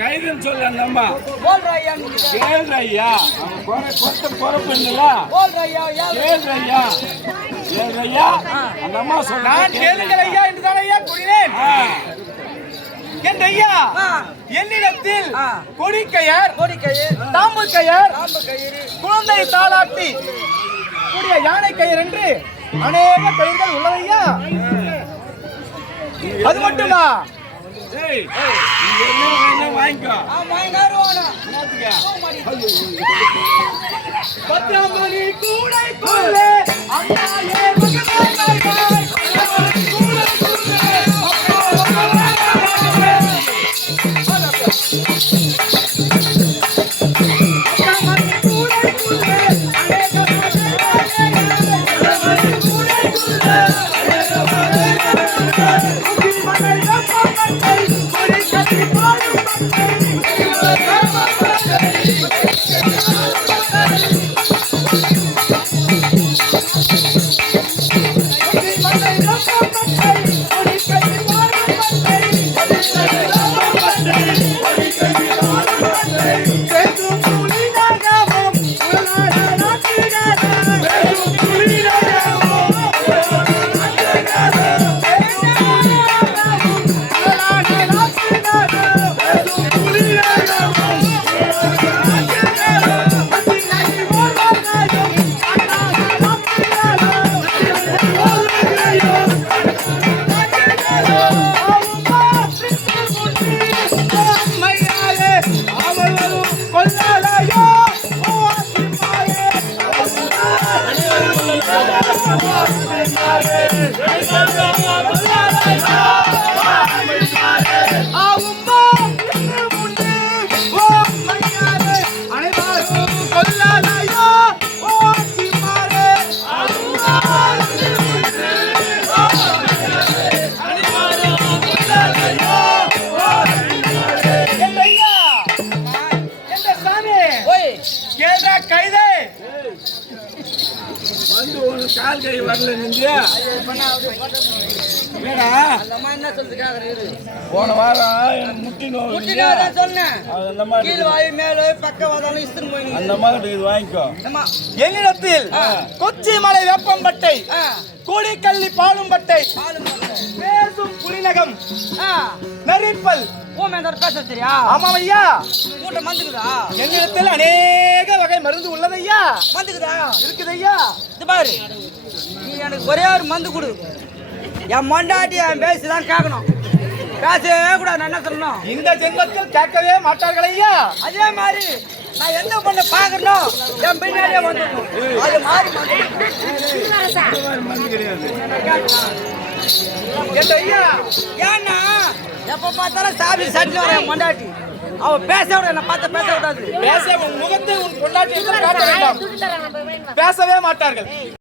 கைதுன்னு சொல்ல நம்ம கேள்றையா கொத்த பொறப்புங்களா கேள்றையா அந்த அம்மா சொல்ல கேளுங்கள் ஐயா என்றுதான் ஐயா கூறினேன். என் ஐயா என்னிடத்தில் கொடிக்கயர் தாம்பு கயர் குழந்தை தாளாட்டி கூடிய யானை கயிறு என்று அநேக கயிர்கள் உள்ளதையா. அது மட்டுமா வாங்கிக்கோ பத்திரமணி கூட கால் கை வரல நீங்க போன வாரம் எனக்கு முட்டி நோய் அந்த மாதிரி இது வாங்கிக்கோ. என்னிடத்தில் கொச்சி மலை வெப்பம்பட்டை கூடிக்கல்லி பாலும்பட்டை பேசும் புலிநகம் நரிப்பல் ஆமா ஐயா. என்னிடத்தில் அநேக வகை மருந்து உள்ளதையா. இருக்குது ஐயா. பாரு, நீ எனக்கு ஒரே ஒரு மருந்து கொடு. என் மண்டாட்டி என் பேசிதான் கேட்கணும், பேசவே கூடாது. என்ன சொல்லணும்? இந்த ஜென்மத்தில் கேட்கவே மாட்டார்கள் ஐயா. அதே மாதிரி நான் என்ன பண்ண பாக்கணும், என் பின்னாடியே வந்துடணும். அது மாதிரி ஐயா. ஏன்னா எப்ப பார்த்தாலும் சாமி சட்னி வர என் மண்டாட்டி அவ பேச விட, என்ன பார்த்த பேச விடாது. பேச உன் முகத்தை உன் பொண்டாட்டி காட்ட வேண்டாம், பேசவே மாட்டார்கள்.